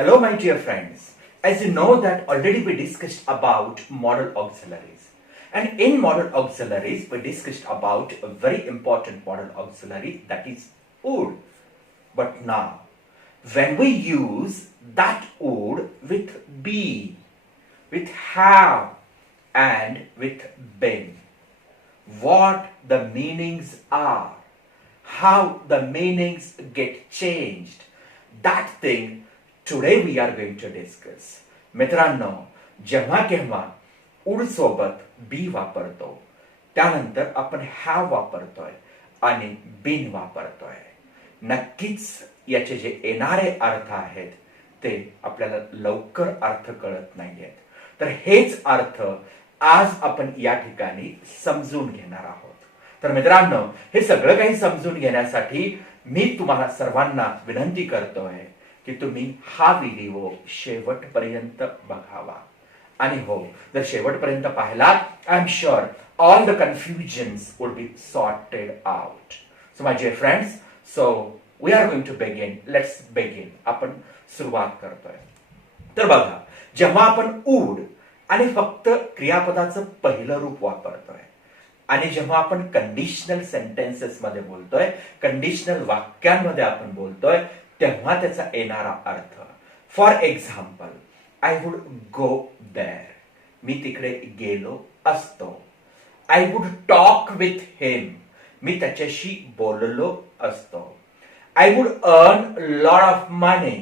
Hello, my dear friends. As you know that already we discussed about modal auxiliaries. And in modal auxiliaries, we discussed about a very important modal auxiliary, that is would. But now, when we use that would with be, with have, and with been, what the meanings are, how the meanings get changed, that thing today we are going to discuss. मित्रांनो, जेव्हा केव्हा उड सोबत बी वापरतो, त्यानंतर आपण have वापरतोय आणि बीन वापरतोय. नक्कीच याचे जे येणारे अर्थ आहेत ते आपल्याला लवकर अर्थ कळत नाहीयेत. तर हेच अर्थ आज आपण या ठिकाणी समजून घेणार आहोत. तर मित्रांनो, हे सगळं काही समजून घेण्यासाठी मी तुम्हाला सर्वांना विनंती करतोय की तुम्ही हा व्हिडिओ शेवटपर्यंत बघावा. आणि हो, जर शेवटपर्यंत पाहिलात, I am sure all the confusions would be sorted out. So my dear friends, so we are going to begin. Let's begin. आपण सुरुवात करतोय. तर बघा, जेव्हा आपण वुड आणि फक्त क्रियापदाचं पहिलं रूप वापरतोय आणि जेव्हा आपण कंडिशनल सेंटेन्सेस मध्ये बोलतोय, कंडिशनल वाक्यांमध्ये आपण बोलतोय, तेव्हा त्याचा येणारा अर्थ. For example, I would go there. मी तिकडे गेलो असतो. I would talk with him. मी त्याच्याशी बोललो असतो. I would earn lot of money.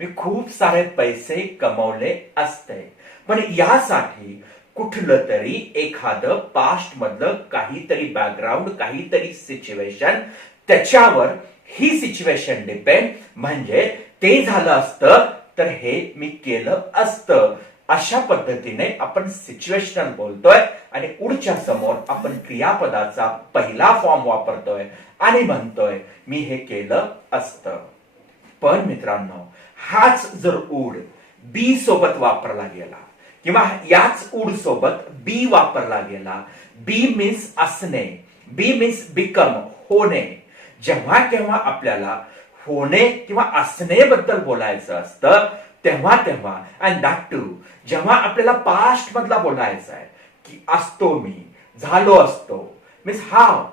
मी खूप सारे पैसे कमवले असते. पण यासाठी कुठलं तरी एखादं पास्ट मधलं काहीतरी बॅकग्राऊंड, काहीतरी सिच्युएशन, त्याच्यावर ही सिच्युएशन डिपेंड, म्हणजे ते झालं असतं तर हे मी केलं असतं. अशा पद्धतीने आपण सिच्युएशनल बोलतोय आणि उडच्या समोर आपण क्रियापदाचा पहिला फॉर्म वापरतोय आणि म्हणतोय मी हे केलं असतं. पण मित्रांनो, हाच जर उड बी सोबत वापरला गेला किंवा याच उड सोबत बी वापरला गेला, बी मीन्स असणे, बी मीन्स बिकम, होणे. जेव्हा केव्हा आपल्याला होणे किंवा असणेबद्दल बोलायचं असतं तेव्हा अँड दॅट टू जेव्हा आपल्याला पास्ट मधला बोलायचं आहे की असतो मी, झालो असतो, मीन्स हाव,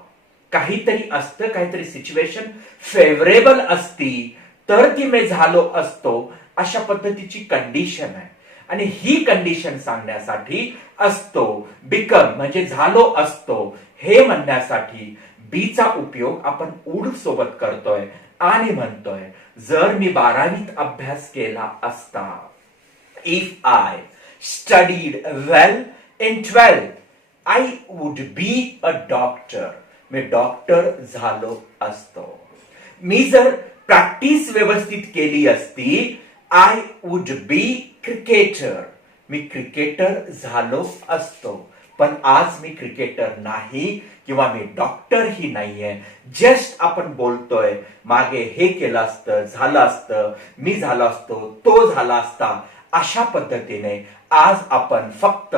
काहीतरी असतं, काहीतरी सिच्युएशन फेवरेबल असती तर ती मी झालो असतो, अशा पद्धतीची कंडिशन आहे. आणि ही कंडिशन सांगण्यासाठी असतो, बिकम म्हणजे झालो असतो, हे म्हणण्यासाठी बीचा उपयोग आपण वुड सोबत करतोय आणि म्हणतोय जर मी 12वीत अभ्यास केला असता, if I studied well in 12th, I would be a doctor. Me doctor झालो असतो. मी जर प्रॅक्टिस व्यवस्थित केली असती, I would B cricketer. Me cricketer झालो असतो. पण आज मी क्रिकेटर नाही किंवा मी डॉक्टर ही नाहीये. जस्ट आपण बोलतोय मागे हे केलं असतं, झालं असतं, मी झालो असतो, तो झाला असता. अशा पद्धतीने आज आपण फक्त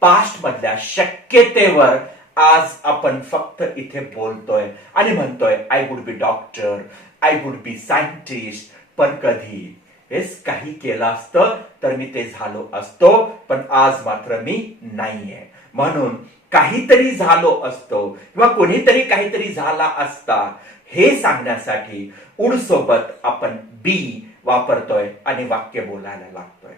पास्ट मधल्या शक्यतेवर आज आपण फक्त इथे बोलतोय आणि म्हणतोय I would B doctor, I would B scientist. पण कधी हेच काही केलं असतं तर मी ते झालो असतो, पण आज मात्र मी नाहीये. म्हणून काहीतरी झालो असतो किंवा कोणीतरी काहीतरी झाला असता हे सांगण्यासाठी उड सोबत आपण बी वापरतोय आणि वाक्य बोलायला लागतोय.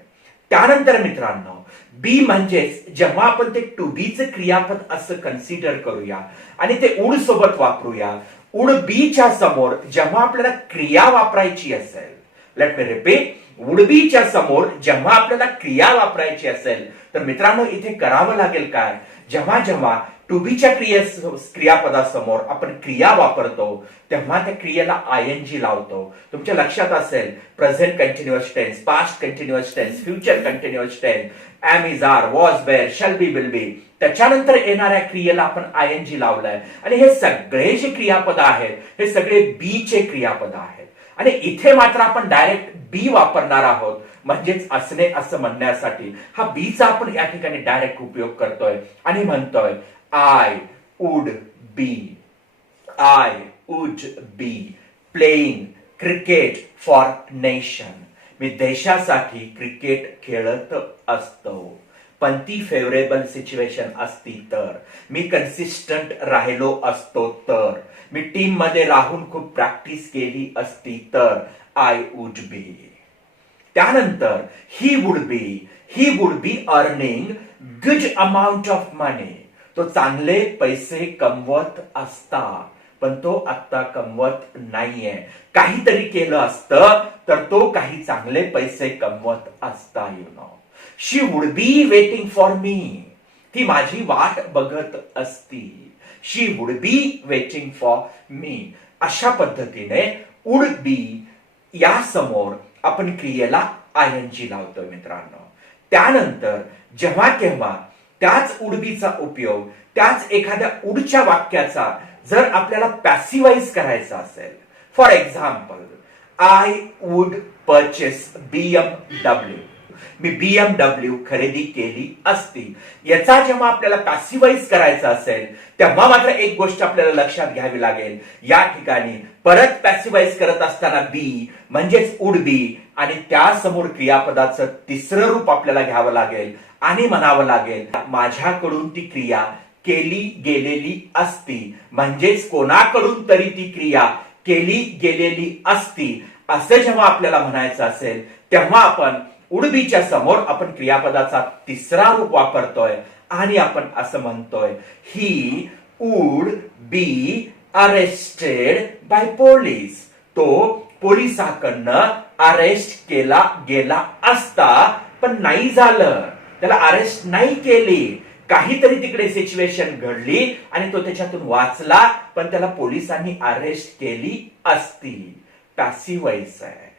त्यानंतर मित्रांनो, बी म्हणजेच जेव्हा आपण ते टू बीचं क्रियापद असं कन्सिडर करूया आणि ते उड सोबत वापरूया, उड बीच्या समोर जेव्हा आपल्याला क्रिया वापरायची असेल, लेट मी रिपीट, वुड-बीच्या समोर जेव्हा आपल्याला क्रिया वापरायची असेल तर मित्रांनो इथे करावं लागेल काय, जेव्हा टू बीच्या क्रियापदासमोर आपण क्रिया वापरतो तेव्हा त्या क्रियेला आयएनजी लावतो. तुमच्या लक्षात असेल, present continuous tense, past continuous tense, future continuous tense, am is are, was were, shall be, will be, त्याच्यानंतर येणाऱ्या क्रियेला आपण आयएनजी लावलाय. आणि हे सगळे जे क्रियापद आहेत हे सगळे बीचे क्रियापद आहेत. आणि इथे मात्र आपण डायरेक्ट बी वापरणार आहोत, म्हणजेच असणे असं म्हणण्यासाठी हा बीचा आपण या ठिकाणी डायरेक्ट उपयोग करतोय आणि म्हणतोय I would be, I would be playing cricket for nation. मी देशासाठी क्रिकेट खेळत असतो. पण ती फेवरेबल सिच्युएशन असती तर, मी कन्सिस्टंट राहिलो असतो तर, मी टीम मध्ये राहून खूप प्रॅक्टिस केली असती तर, आय वुड बी. त्यानंतर he would be earning good amount of money. तो चांगले पैसे कमवत असता, पण तो आता कमवत नाहीये. काहीतरी केलं असतं तर तो काही चांगले पैसे कमवत असता. She would be waiting for me. ती माझी वाट बघत असती. She would be waiting for me. अशा पद्धतीने वुड बी या समोर आपण क्रियेला आयएनजी लावतोय मित्रांनो. त्यानंतर जेव्हा केव्हा त्याच उडबीचा उपयोग त्याच एखाद्या उडच्या वाक्याचा जर आपल्याला पॅसिवाइज करायचा असेल, for example, I would purchase BMW. Me BMW खरेदी केली असती. याचा जेव्हा आपल्याला पॅसिवाइज करायचा असेल तेव्हा मात्र एक गोष्ट आपल्याला लक्षात घ्यावी लागेल. या ठिकाणी परत पॅसिवाइज करत असताना बी म्हणजेच वुड बी आणि त्यासमोर क्रियापदाचं तिसरं रूप आपल्याला घ्यावं लागेल आणि म्हणावं लागेल माझ्याकडून ती क्रिया केली गेलेली असती. म्हणजेच कोणाकडून तरी ती क्रिया केली गेलेली असती असं जेव्हा आपल्याला म्हणायचं असेल तेव्हा आपण उडबीच्या समोर आपण क्रियापदाचा तिसरा रूप वापरतोय आणि आपण असं म्हणतोय ही would be arrested bye police. तो पोलिसाकडनं अरेस्ट केला गेला असता, पण नाही झालं. त्याला अरेस्ट नाही केली. काहीतरी तिकडे सिच्युएशन घडली आणि तो त्याच्यातून वाचला, पण त्याला पोलिसांनी अरेस्ट केली असती. पॅसिवाइज आहे.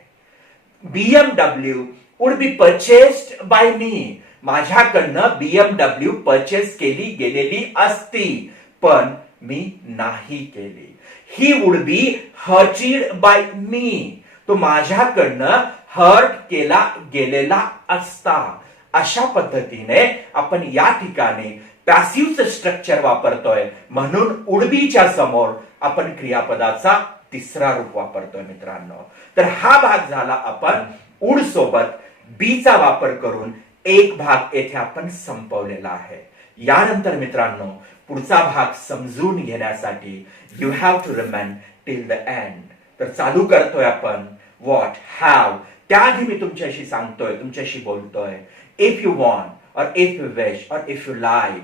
BMW would be purchased by me. माझ्याकडनं BMW परचेस केली गेलेली असती, पण मी नाही केली. He would be hurted by me. तो माझ्याकडनं हर्ट केला गेलेला असता. अशा पद्धतीने आपण या ठिकाणी पॅसिव्हचं स्ट्रक्चर वापरतोय, म्हणून उडबीच्या समोर आपण क्रियापदाचा तिसरा रूप वापरतोय मित्रांनो. तर हा भाग झाला आपण उड सोबत बीचा वापर करून एक भाग येथे आपण संपवलेला आहे. यानंतर मित्रांनो पुढचा भाग समजून घेण्यासाठी you have to remain till the end. तर चालू करतोय आपण व्हॉट, हॅव. त्याआधी मी तुमच्याशी सांगतोय, तुमच्याशी बोलतोय. इफ यू वॉन्ट और इफ यू विश और if you like,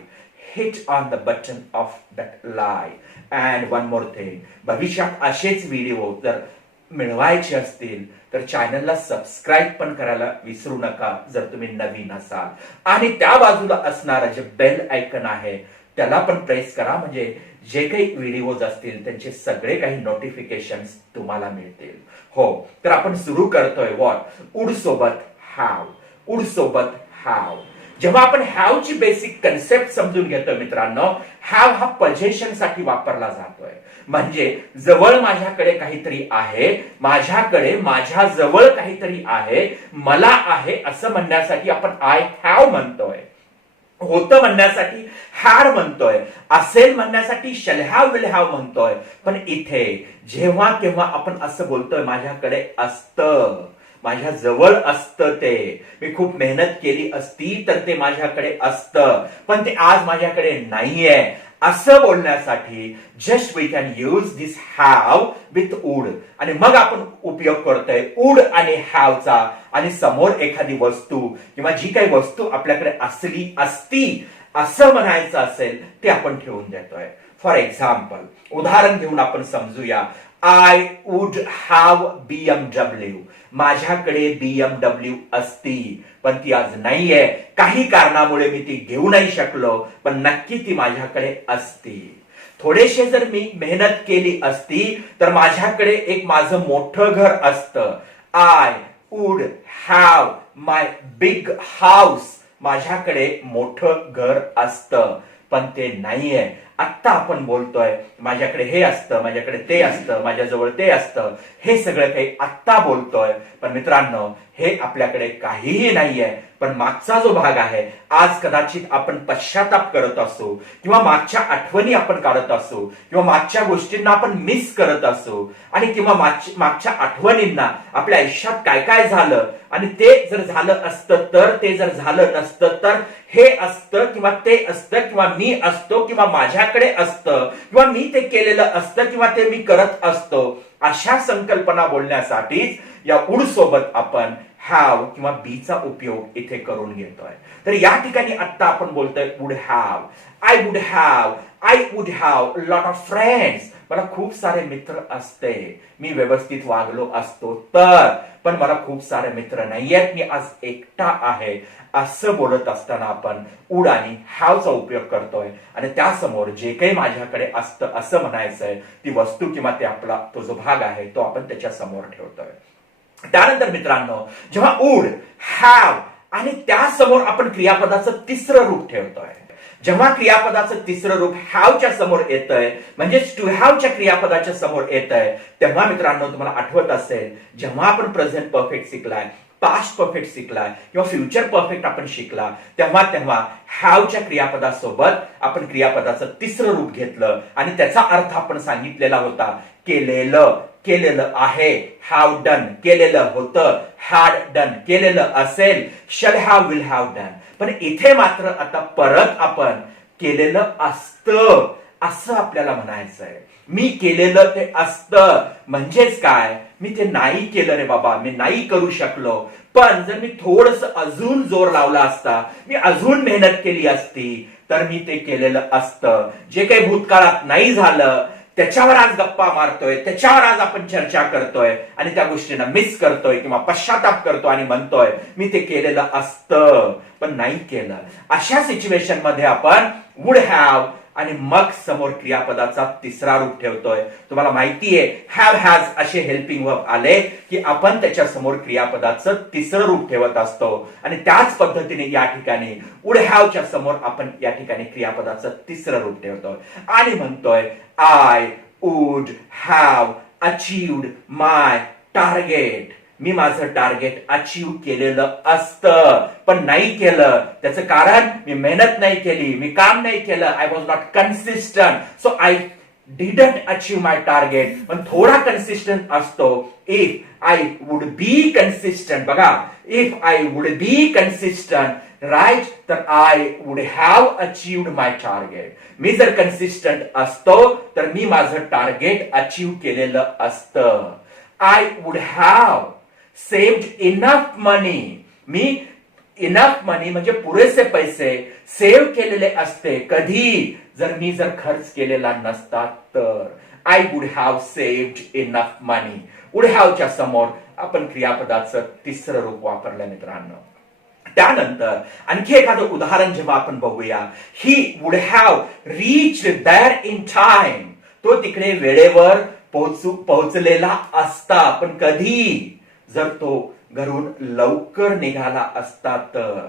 hit on the button of that like. And one more thing, भविष्यात असेच व्हिडिओ जर मिळवायचे असतील तर चॅनलला सबस्क्राईब पण करायला विसरू नका जर तुम्ही नवीन असाल. आणि त्या बाजूला असणारा जे बेल आयकन आहे त्याला पण प्रेस करा, म्हणजे जे काही व्हिडिओज असतील त्यांचे सगळे काही नोटिफिकेशन्स तुम्हाला मिळतील. हो, तर आपण सुरू करतोय व्हॉट, उड सोबत हॅव. उड सोबत हॅव. जेव्हा आपण हॅव ची बेसिक कन्सेप्ट समजून घेतोय मित्रांनो, हॅव हा पोझेशन साठी वापरला जातोय. म्हणजे जवळ माझ्याकडे काहीतरी आहे, माझ्याकडे माझ्या जवळ काहीतरी आहे, मला आहे असं म्हणण्यासाठी आपण आय हॅव म्हणतोय. होतं म्हणण्यासाठी हॅड म्हणतोय, असेल म्हणण्यासाठी शॅल हॅव विल हॅव म्हणतोय. पण इथे जेव्हा केव्हा आपण असं बोलतोय माझ्याकडे असतं, माझ्या जवळ असतं, ते मी खूप मेहनत केली असती तर ते माझ्याकडे असतं, पण ते आज माझ्याकडे नाहीये असं बोलण्यासाठी just we can use this have with would. आणि मग आपण उपयोग करतोय वुड आणि हॅवचा, आणि समोर एखादी वस्तू किंवा जी काही वस्तू आपल्याकडे असली असती असं म्हणायचं असेल ते आपण ठेवून देतोय. फॉर एक्झाम्पल, उदाहरण घेऊन आपण समजूया. I would have BMW. माझ्याकडे BMW असती, पण ती आज नाहीये. काही कारणामुळे मी ती घेऊ नाही शकलो, पण नक्की ती माझ्याकडे असती. थोडेसे जर मी मेहनत केली असती तर माझ्याकडे एक माझं मोठं घर असतं. I would have my big house. माझ्याकडे मोठं घर असतं, पण ते नाहीये. आत्ता आपण बोलतोय माझ्याकडे हे असतं, माझ्याकडे ते असतं, माझ्याजवळ ते असतं, हे सगळं काही आत्ता बोलतोय. पण मित्रांनो हे आपल्याकडे काहीही नाहीये, पण मागचा जो भाग आहे, आज कदाचित आपण पश्चाताप करत असो किंवा मागच्या आठवणी आपण काढत असो किंवा मागच्या गोष्टींना आपण मिस करत असो आणि किंवा मागच्या आठवणींना आपल्या आयुष्यात काय काय झालं आणि ते जर झालं असतं तर, ते जर झालं नसतं तर, हे असतं किंवा ते असतं किंवा मी असतो किंवा माझ्याकडे असतं किंवा मी ते केलेलं असतं किंवा ते मी करत असतो, अशा संकल्पना बोलण्यासाठीच या वुड सोबत आपण हॅव किंवा बीचा उपयोग इथे करून घेतोय. तर या ठिकाणी आता आपण बोलतोय would have. I would have lot of friends. मला खूप सारे मित्र असते, मी व्यवस्थित वागलो असतो तर, पण मला खूप सारे मित्र नाहीयेत, मी आज एकटा आहे. असं बोलत असताना आपण वुड आणि हॅवचा उपयोग करतोय आणि त्यासमोर जे काही माझ्याकडे असतं असं म्हणायचंय, ती वस्तू किंवा ते आपला तो जो भाग आहे तो आपण त्याच्या समोर ठेवतोय. त्यानंतर मित्रांनो, जेव्हा वुड, हॅव आणि त्यासमोर आपण क्रियापदाचं तिसरं रूप ठेवतोय, जेव्हा क्रियापदाचं तिसरं रूप हॅवच्या समोर येतंय, म्हणजेच टू हॅवच्या क्रियापदाच्या समोर येतंय, तेव्हा मित्रांनो तुम्हाला आठवत असेल, जेव्हा आपण प्रेझेंट परफेक्ट शिकलाय, पास्ट परफेक्ट शिकलाय किंवा फ्युचर परफेक्ट आपण शिकला, तेव्हा हॅवच्या क्रियापदासोबत आपण क्रियापदाचं तिसरं रूप घेतलं आणि त्याचा अर्थ आपण सांगितलेला होता, केलेलं आहे, हॅव डन केलेलं होतं, हॅड डन केलेलं असेल, शल हॅव, विल हॅव डन. पण इथे मात्र आता परत आपण केलेलं असतं असं आपल्याला म्हणायचंय. मी केलेलं ते असतं म्हणजेच काय, मी ते नाही केलं रे बाबा, मी नाही करू शकलो, पण जर मी थोडस अजून जोर लावला असता, मी अजून मेहनत केली असती तर मी ते केलेलं असतं. जे काही भूतकाळात नाही झालं त्याच्यावर आज गप्पा मारतोय, त्याच्यावर आज आपण चर्चा करतोय आणि त्या गोष्टींना मिस करतोय किंवा पश्चाताप करतो आणि म्हणतोय मी ते केलेलं असतं पण नाही केलं. अशा सिच्युएशन मध्ये आपण वुड हॅव आणि मग समोर क्रियापदाचा तिसरा रूप ठेवतोय. तुम्हाला माहितीये हॅव, हॅज असे हेल्पिंग वर्ब आले की आपण त्याच्या समोर क्रियापदाचं तिसरं रूप ठेवत असतो आणि त्याच पद्धतीने या ठिकाणी वुड हॅवच्या समोर आपण या ठिकाणी क्रियापदाचं तिसरं रूप ठेवतोय आणि म्हणतोय I would have achieved my target. मी माझं टार्गेट अचीव केलेलं असतं पण नाही केलं. त्याचं कारण मी मेहनत नाही केली, मी काम नाही केलं. I was not consistent, so I didn't achieve my target. पण थोडा कन्सिस्टंट असतो. If I would be consistent, बघा, if I would be consistent right, तर I would have achieved my target. मी जर कन्सिस्टंट असतो तर मी माझं टार्गेट अचीव केलेलं असतं. I would have saved enough money. मी इनफ मनी म्हणजे पुरेसे पैसे सेव्ह केलेले असते. कधी, जर मी खर्च केलेला नसता तर. I would have saved enough money. Would हॅवच्या समोर आपण क्रियापदाचं तिसरं रूप वापरलं मित्रांनो. त्यानंतर आणखी एखादं उदाहरण जेव्हा आपण बघूया, he would have reached there in time. तो तिकडे वेळेवर पोहोचलेला असता, पण कधी, जर तो घरून लवकर निघाला असता तर.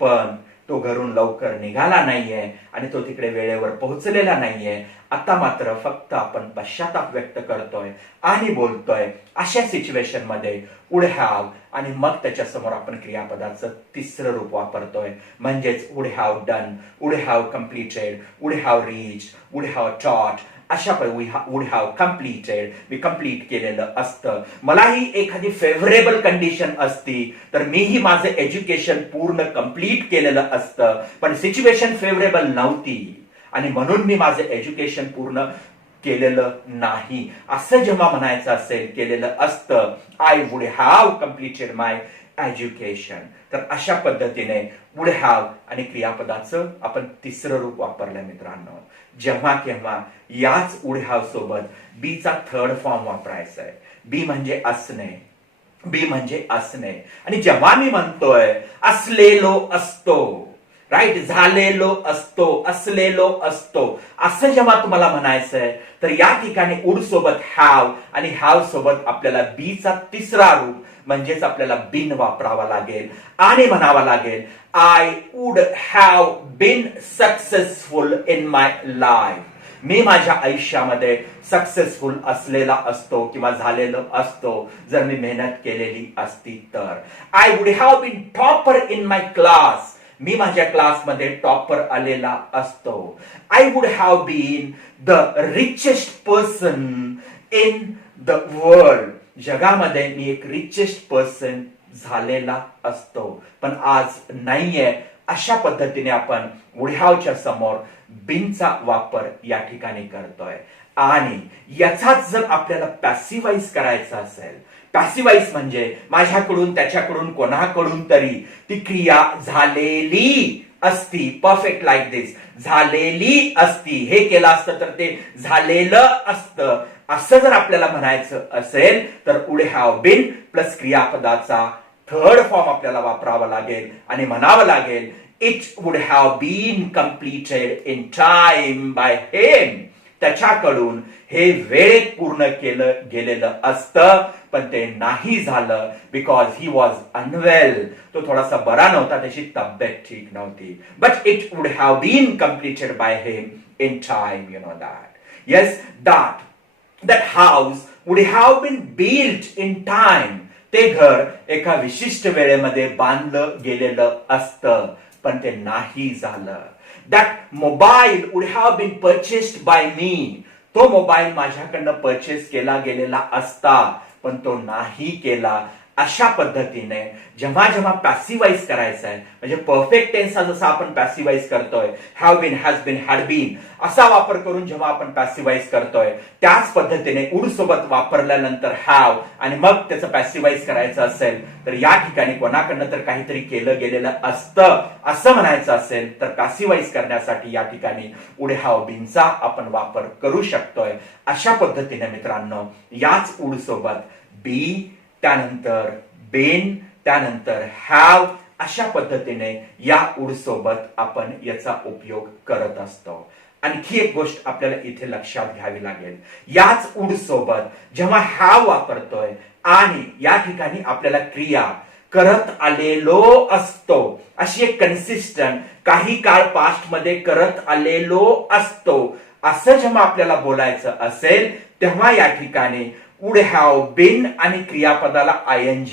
पण तो घरून लवकर निघाला नाहीये आणि तो तिकडे वेळेवर पोहोचलेला नाहीये. आता मात्र फक्त आपण पश्चाताप व्यक्त करतोय आणि बोलतोय अशा सिच्युएशन मध्ये वुड हॅव आणि मग त्याच्या समोर आपण क्रियापदाचं तिसरं रूप वापरतोय, म्हणजेच would have done, would have completed, would have reached, would have टॉट. अशा would have completed, me complete केलेलं असतं. मलाही एखादी फेवरेबल कंडिशन असती तर मीही माझं एज्युकेशन पूर्ण कम्प्लीट केलेलं असतं, पण सिच्युएशन फेवरेबल नव्हती आणि म्हणून मी माझं एज्युकेशन पूर्ण केलेलं नाही. असं जेव्हा म्हणायचं असेल, केलेलं असतं, I would have completed my education. तर अशा पद्धतीने वुड हॅव आणि क्रियापदाचं आपण तिसरं रूप वापरलं मित्रांनो. जेव्हा केव्हा याच वुड हॅव सोबत बीचा थर्ड फॉर्म वापरायचा आहे. बी म्हणजे असणे, बी म्हणजे असणे. आणि जेव्हा मी म्हणतोय असलेलो असतो, राईट, झालेलो असतो, असलेलो असतो, असं जेव्हा तुम्हाला म्हणायचंय तर या ठिकाणी वुड सोबत हॅव आणि हॅव सोबत आपल्याला बीचा तिसरा रूप म्हणजेच आपल्याला बीन वापरावा लागेल आणि म्हणावा लागेल I would have been successful in my life. मी माझ्या आयुष्यामध्ये सक्सेसफुल असलेला असतो किंवा झालेलं असतो जर मी मेहनत केलेली असती तर. I would have been topper in my class. मी माझ्या क्लासमध्ये टॉपर आलेला असतो. I would have been the richest person in the world. जगामध्ये मी एक रिचेस्ट पर्सन झालेला असतो, पण आज नाहीये. अशा पद्धतीने आपण वुड हॅवच्या समोर बीनचा वापर या ठिकाणी करतोय. आणि याचाच जर आपल्याला पॅसिव्हाइज करायचा असेल, पॅसिव्हाइज म्हणजे माझ्याकडून, त्याच्याकडून, कोणाकडून तरी ती क्रिया झालेली असती. परफेक्ट लाईक दिस, झालेली असती. हे केलं असतं तर ते झालेलं असतं. असं जर आपल्याला म्हणायचं असेल तर वुड हॅव बीन प्लस क्रियापदाचा थर्ड फॉर्म आपल्याला वापरावा लागेल आणि म्हणावं लागेल it would have been completed in time by him. त्याच्याकडून हे वेळेत पूर्ण केलं गेलेलं असतं, पण ते नाही झालं बिकॉज ही वॉज अनवेल. तो थोडासा बरा नव्हता, त्याची तब्येत ठीक नव्हती. But it would have been completed by him in time. You know that. Yes, that house would have been built in time. ते घर एका विशिष्ट वेळेमध्ये बांधलं गेलेलं असतं, पण ते नाही झालं. That mobile would have been purchased by me. तो मोबाईल माझ्याकडनं परचेस केला गेलेला असता, पण तो नाही केला. अशा पद्धतीने जेव्हा जेव्हा पॅसिव्हाइज करायचं आहे, म्हणजे परफेक्ट टेन्सचा जसा आपण पॅसिव्हाइज करतोय, have been, has been, had been असा वापर करून जेव्हा आपण पॅसिव्हाइज करतोय, त्याच पद्धतीने वुड सोबत वापरल्यानंतर हॅव आणि मग त्याचं पॅसिव्हाइज करायचं असेल तर या ठिकाणी कोणाकडनं तर काहीतरी केलं गेलेलं असतं असं म्हणायचं असेल तर पॅसिव्हाइज करण्यासाठी या ठिकाणी वुड हॅव बीनचा आपण वापर करू शकतोय. अशा पद्धतीने मित्रांनो याच वुड सोबत बी, त्यानंतर बेन, त्यानंतर हॅव अशा पद्धतीने या वुड सोबत आपण याचा उपयोग करत असतो. आणखी एक गोष्ट आपल्याला इथे लक्षात घ्यावी लागेल. याच वुड सोबत जेव्हा हॅव वापरतोय आणि या ठिकाणी आपल्याला क्रिया करत आलेलो असतो, अशी एक कन्सिस्टंट काही काळ पास्ट मध्ये करत आलेलो असतो, असं जेव्हा आपल्याला बोलायचं असेल तेव्हा या ठिकाणी वुड हॅव बीन आणि क्रियापदाला ING.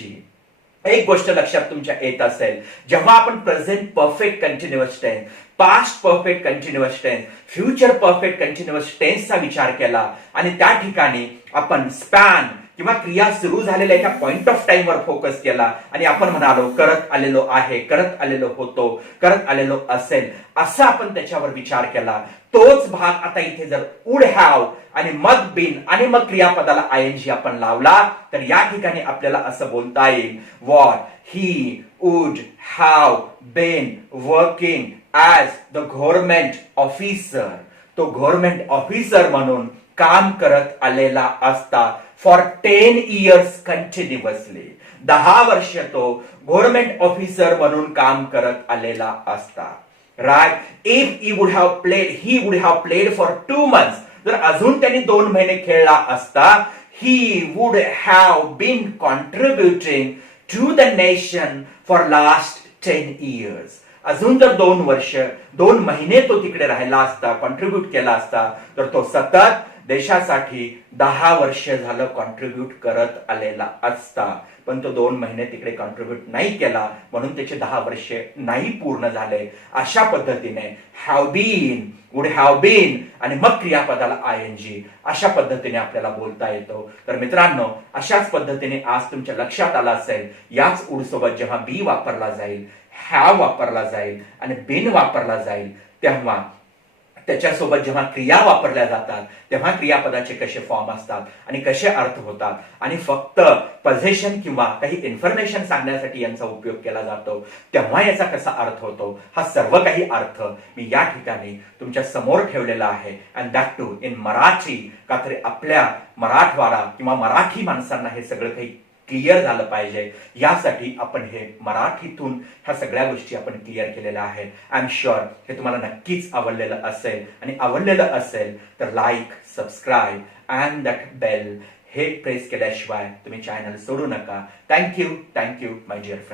एक गोष्ट लक्षात तुमच्या येत असेल, जेव्हा आपण present perfect continuous tense, past perfect continuous tense, future perfect continuous टेन्सचा विचार केला आणि त्या ठिकाणी आपण स्पॅन किंवा क्रिया सुरू झालेल्या एका पॉइंट ऑफ टाइम वर फोकस केला आणि आपण म्हणालो करत आलेलो आहे, करत आलेलो होतो, करत आलेलो असेल, असं आपण त्याच्यावर विचार केला. तोच भाग आता इथे जर वुड हॅव आणि मग बीन आणि मग क्रियापदाला ING आपण लावला तर या ठिकाणी आपल्याला असं बोलता येईल what he would have been working as the government officer. तो गव्हर्नमेंट ऑफिसर म्हणून काम करत आलेला असता फॉर 10 years कंटिन्युअसली. 10 वर्ष तो गव्हर्नमेंट ऑफिसर म्हणून काम करत आलेला असता. Right. If he would have played for 2 months. जर अजून त्यांनी 2 महिने खेळला असता, he would have been contributing to the nation for last 10 years. अजून जर 2 वर्ष 2 महिने तो तिकडे राहिला असता, कॉन्ट्रीब्युट केला असता, तर तो सतत देशासाठी 10 वर्ष झालं कॉन्ट्रीब्युट करत आलेला असता. पण तो 2 महिने तिकडे कॉन्ट्रीब्युट नाही केला म्हणून त्याचे 10 वर्ष नाही पूर्ण झाले. अशा पद्धतीने have been, would have been आणि मग क्रियापदाला ING अशा पद्धतीने आपल्याला बोलता येतो. तर मित्रांनो अशाच पद्धतीने आज तुमच्या लक्षात आलं असेल, याच वुड सोबत जेव्हा बी वापरला जाईल, हॅव वापरला जाईल आणि बीन वापरला जाईल, तेव्हा त्याच्यासोबत जेव्हा क्रिया वापरल्या जातात तेव्हा क्रियापदाचे कसे फॉर्म असतात आणि कसे अर्थ होतात आणि फक्त पोझिशन किंवा काही इन्फॉर्मेशन सांगण्यासाठी यांचा उपयोग केला जातो तेव्हा याचा कसा अर्थ होतो, हा सर्व काही अर्थ मी या ठिकाणी तुमच्या समोर ठेवलेला आहे. And that too in Marathi, का तर आपल्या मराठवाडा किंवा मराठी माणसांना हे सगळं काही क्लिअर झालं पाहिजे, यासाठी आपण हे मराठीतून ह्या सगळ्या गोष्टी आपण क्लिअर केलेल्या आहेत. आय एम शुअर हे तुम्हाला नक्कीच आवडलेलं असेल आणि आवडलेलं असेल तर like, subscribe and that bell हे प्रेस केल्याशिवाय तुम्ही चॅनल सोडू नका. Thank you my dear friend.